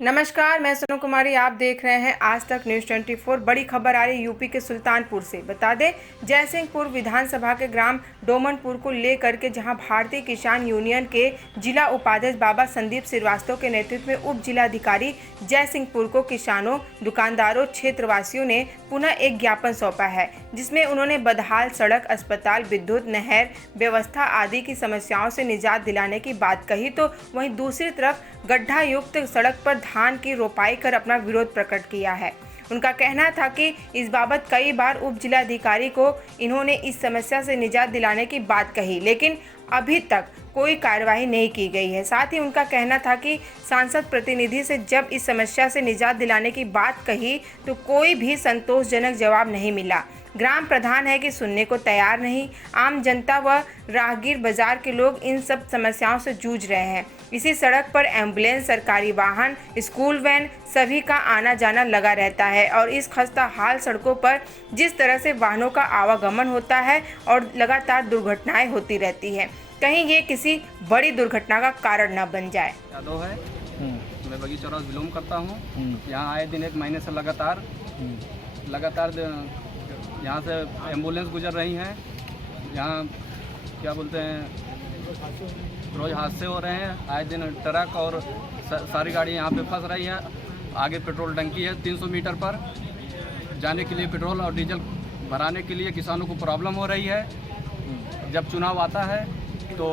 नमस्कार, मैं सोनू कुमारी। आप देख रहे हैं आज तक न्यूज़ 24। बड़ी खबर आ रही है यूपी के सुल्तानपुर से। बता दें, जयसिंहपुर विधानसभा के ग्राम डोमनपुर को लेकर के जहां भारतीय किसान यूनियन के जिला उपाध्यक्ष बाबा संदीप श्रीवास्तव के नेतृत्व में उप जिलाधिकारी जयसिंहपुर को किसानों, दुकानदारों, क्षेत्रवासियों ने पुनः एक ज्ञापन सौंपा है, जिसमें उन्होंने बदहाल सड़क, अस्पताल, विद्युत, नहर व्यवस्था आदि की समस्याओं से निजात दिलाने की बात कही। तो वहीं दूसरी तरफ गड्ढा युक्त सड़क पर धान की रोपाई कर अपना विरोध प्रकट किया है। उनका कहना था कि इस बाबत कई बार उप जिलाधिकारी को इन्होंने इस समस्या से निजात दिलाने की बात कही, लेकिन अभी तक कोई कार्रवाई नहीं की गई है। साथ ही उनका कहना था कि सांसद प्रतिनिधि से जब इस समस्या से निजात दिलाने की बात कही तो कोई भी संतोषजनक जवाब नहीं मिला। ग्राम प्रधान है कि सुनने को तैयार नहीं। आम जनता व राहगीर बाजार के लोग इन सब समस्याओं से जूझ रहे हैं। इसी सड़क पर एम्बुलेंस, सरकारी वाहन, स्कूल वैन सभी का आना जाना लगा रहता है और इस खस्ता हाल सड़कों पर जिस तरह से वाहनों का आवागमन होता है और लगातार दुर्घटनाएं होती रहती है, कहीं ये किसी बड़ी दुर्घटना का कारण न बन जाए। यादव है, मैं बगीचा रोज बिलोंग करता हूँ। यहाँ आए दिन एक महीने से लगातार यहाँ से एम्बुलेंस गुजर रही हैं। यहाँ क्या बोलते हैं, रोज़ हादसे हो रहे हैं। आए दिन ट्रक और सारी गाड़ी यहाँ पे फंस रही है। आगे पेट्रोल टंकी है 300 मीटर पर। जाने के लिए पेट्रोल और डीजल भराने के लिए किसानों को प्रॉब्लम हो रही है। जब चुनाव आता है तो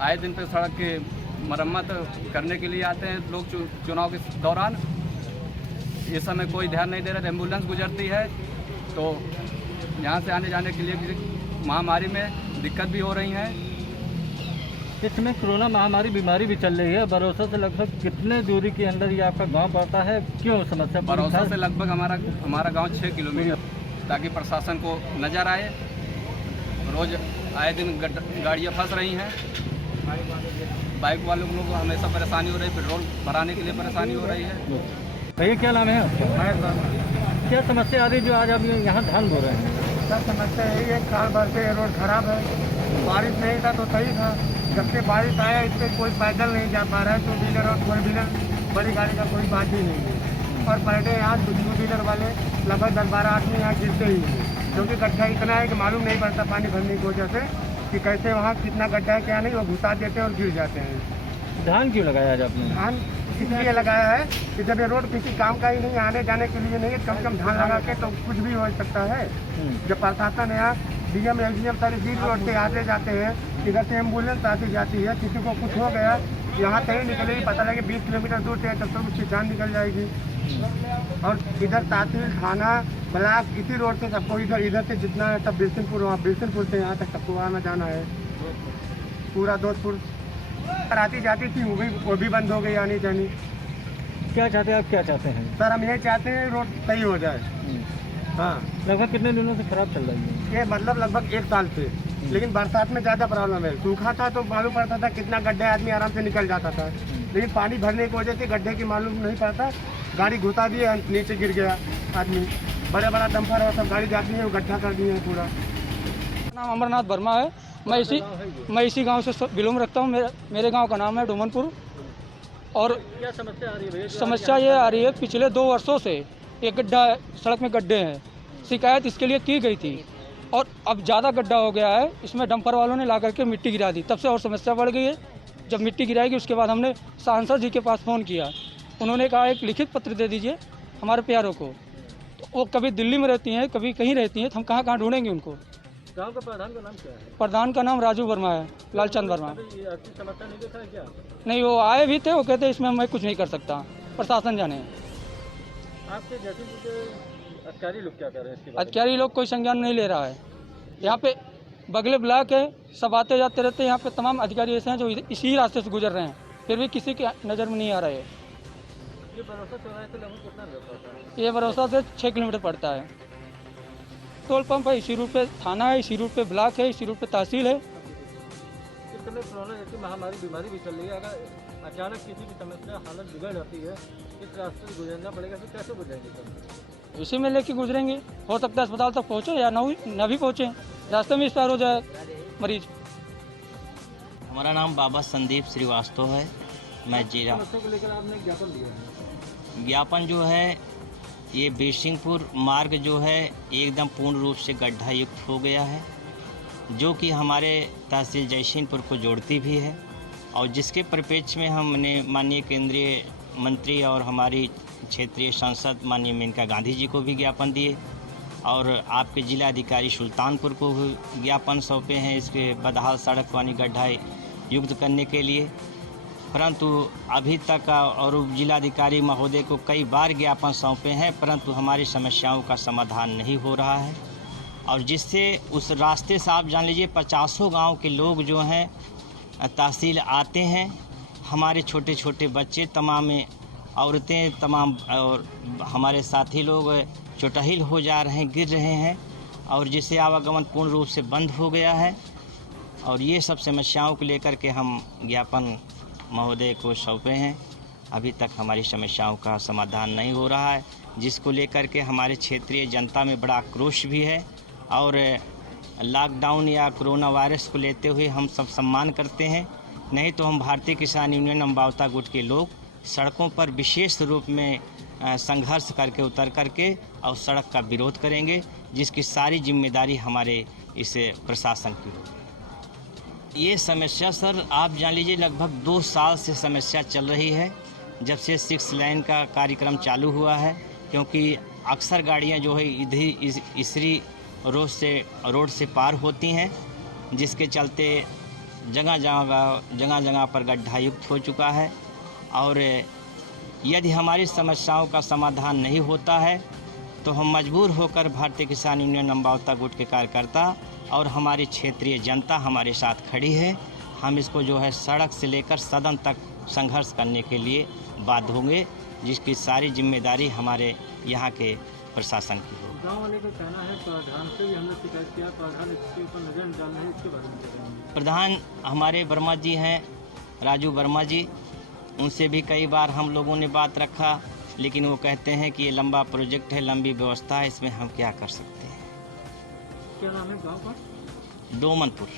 आए दिन पे सड़क की मरम्मत करने के लिए आते हैं लोग चुनाव के दौरान। इस समय कोई ध्यान नहीं दे रहा। एम्बुलेंस गुजरती है तो यहाँ से आने जाने के लिए महामारी में दिक्कत भी हो रही है। इस समय कोरोना महामारी बीमारी भी चल रही है। बरौसा से लगभग कितने दूरी के अंदर ये आपका गांव पड़ता है? क्यों समस्या? बरौसा से लगभग हमारा गांव 6 किलोमीटर, ताकि प्रशासन को नज़र आए। रोज़ आए दिन गाड़ियाँ फंस रही हैं। बाइक वालों को हमेशा परेशानी हो रही है। पेट्रोल भराने के लिए परेशानी हो रही है। भैया क्या नाम है आपका? क्या समस्या आ रही जो आज आप यहाँ धान बो रहे हैं? सर समस्या यही है, साल भर से रोड खराब है। बारिश नहीं था तो सही था, जब से बारिश आया इस पर कोई पैदल नहीं जा पा रहा है। 2 व्हीलर और 4 व्हीलर बड़ी गाड़ी का कोई बात ही नहीं है। और पर डे यहाँ 2 व्हीलर वाले लगभग 10-12 आदमी यहाँ गिरते ही हैं, क्योंकि गड्ढा इतना है कि मालूम नहीं पड़ता पानी भरने की वजह से कि कैसे वहाँ कितना गड्ढा है क्या नहीं। वो घुसा देते हैं और गिर जाते हैं। धान क्यों लगाया आज आपने? धान इसलिए लगाया है कि जब ये रोड किसी काम का ही नहीं, आने जाने के लिए नहीं है, कम कम धान लगा के तो कुछ भी हो सकता है। जब प्रशासन यहाँ डीएम एसडीएम सारे बीच रोड से आते जाते हैं, इधर से एम्बुलेंस आती जाती है, किसी को कुछ हो गया यहाँ कहीं निकलेगी, पता लगे 20 किलोमीटर दूर से तब तक उसकी जान निकल जाएगी। और इधर तहसील, थाना, ब्लॉक इसी रोड से सबको इधर से जितना है सब बिरसिनपुर, वहाँ बिरसिनपुर से यहाँ तक सबको आना जाना है। पूरा दोस्तपुर आती जाती थी, वो भी बंद हो गई आनी जानी। क्या चाहते हैं आप? क्या चाहते हैं सर हम ये चाहते हैं रोड सही हो जाए। हाँ, लगभग कितने दिनों से खराब चल रही है ये? मतलब लगभग 1 साल से। लेकिन बरसात में ज़्यादा प्रॉब्लम है। सूखा था तो मालूम पड़ता था कितना गड्ढे, आदमी आराम से निकल जाता था। लेकिन पानी भरने की वजह से गड्ढे की मालूम नहीं पड़ता, गाड़ी घुसा दिए, नीचे गिर गया आदमी। बड़ा बड़ा डंपर और सब गाड़ी जाती है, वो गड्ढा कर दिए पूरा। नाम अमरनाथ वर्मा है। मैं इसी गांव से बिलोंग रखता हूं। मेरे गांव का नाम है डोमनपुर। और क्या समस्या आ रही है भैया? समस्या ये आ रही है, पिछले 2 वर्षों से एक गड्ढा, सड़क में गड्ढे हैं। शिकायत इसके लिए की गई थी और अब ज़्यादा गड्ढा हो गया है। इसमें डंपर वालों ने ला करके मिट्टी गिरा दी, तब से और समस्या बढ़ गई है। जब मिट्टी गिराएगी उसके बाद हमने सांसद जी के पास फ़ोन किया। उन्होंने कहा एक लिखित पत्र दे दीजिए हमारे प्यारों को। तो वो कभी दिल्ली में रहती हैं, कभी कहीं रहती हैं, तो हम कहाँ कहाँ ढूंढेंगे उनको। गांव का प्रधान का नाम क्या है? प्रधान का नाम राजू वर्मा है, लालचंद वर्मा। आपकी समस्या नहीं देखा है क्या? नहीं, वो आए भी थे, वो कहते इसमें मैं कुछ नहीं कर सकता, प्रशासन जाने। आपके जयसिंहपुर के अधिकारी लोग क्या कर रहे हैं इसके बारे में? अधिकारी लोग कोई संज्ञान नहीं ले रहा है। यहाँ पे बगले ब्लॉक है, सब आते जाते रहते हैं। यहाँ पे तमाम अधिकारी ऐसे हैं जो इसी रास्ते से गुजर रहे हैं, फिर भी किसी के नज़र में नहीं आ रहे है। ये भरोसा चौराहे से लगभग कितना दूर पड़ता है? ये भरोसा से 6 किलोमीटर पड़ता है। टोल पंप है, इसी रूट पे थाना है, इसी रूट पे ब्लॉक है, इसी रूट पे तहसील है। इस समय कोरोना जैसी महामारी बीमारी भी चल रही है। अगर अचानक किसी की समस्या हालत बिगड़ जाती है, इस रास्ते से गुजरना पड़ेगा, तो कैसे गुजरेंगे सर? इसी में लेके गुजरेंगे। हो सकता है अस्पताल तक पहुँचे या न भी पहुँचे, रास्ते में एक्सपायर हो जाए मरीज। हमारा नाम बाबा संदीप श्रीवास्तव है। मैं जीरा। समस्या को लेकर आपने ज्ञापन दिया है? ज्ञापन जो है ये बीरसिंहपुर मार्ग जो है एकदम पूर्ण रूप से गड्ढा युक्त हो गया है, जो कि हमारे तहसील जयसिंहपुर को जोड़ती भी है, और जिसके परिप्रेक्ष्य में हमने माननीय केंद्रीय मंत्री और हमारी क्षेत्रीय सांसद माननीय मेनका गांधी जी को भी ज्ञापन दिए, और आपके जिलाधिकारी सुल्तानपुर को भी ज्ञापन सौंपे हैं इसके बदहाल सड़क पानी गड्ढा युक्त करने के लिए, परंतु अभी तक और जिलाधिकारी महोदय को कई बार ज्ञापन सौंपे हैं, परंतु हमारी समस्याओं का समाधान नहीं हो रहा है। और जिससे उस रास्ते से आप जान लीजिए 50 गांव के लोग जो हैं तहसील आते हैं, हमारे छोटे छोटे बच्चे, तमाम औरतें, तमाम और हमारे साथी लोग चोटहिल हो जा रहे हैं, गिर रहे हैं, और जिससे आवागमन पूर्ण रूप से बंद हो गया है। और ये सब समस्याओं को लेकर के हम ज्ञापन महोदय को सौंपे हैं। अभी तक हमारी समस्याओं का समाधान नहीं हो रहा है, जिसको लेकर के हमारे क्षेत्रीय जनता में बड़ा आक्रोश भी है। और लॉकडाउन या कोरोना वायरस को लेते हुए हम सब सम्मान करते हैं, नहीं तो हम भारतीय किसान यूनियन अम्बावता गुट के लोग सड़कों पर विशेष रूप में संघर्ष करके उतर करके और सड़क का विरोध करेंगे, जिसकी सारी जिम्मेदारी हमारे इस प्रशासन की होगी। ये समस्या सर आप जान लीजिए लगभग 2 साल से समस्या चल रही है, जब से 6 लाइन का कार्यक्रम चालू हुआ है, क्योंकि अक्सर गाड़ियां जो है इधर इसरी रोड से पार होती हैं, जिसके चलते जगह जगह पर गड्ढा युक्त हो चुका है। और यदि हमारी समस्याओं का समाधान नहीं होता है तो हम मजबूर होकर भारतीय किसान यूनियन अम्बावता गुट के कार्यकर्ता और हमारी क्षेत्रीय जनता हमारे साथ खड़ी है। हम इसको जो है सड़क से लेकर सदन तक संघर्ष करने के लिए बाध्य होंगे, जिसकी सारी जिम्मेदारी हमारे यहाँ के प्रशासन की होगी। गाँव वाले का कहना है प्रधान से भी हमने शिकायत किया, प्रधान इसके ऊपर नजर नहीं डाल रहे हैं, इसके बारे में क्या कहेंगे? प्रधान हमारे वर्मा जी हैं, राजू वर्मा जी, उनसे भी कई बार हम लोगों ने बात रखा, लेकिन वो कहते हैं कि ये लंबा प्रोजेक्ट है, लंबी व्यवस्था है, इसमें हम क्या कर सकते हैं। क्या नाम है गाँव का? डोमनपुर।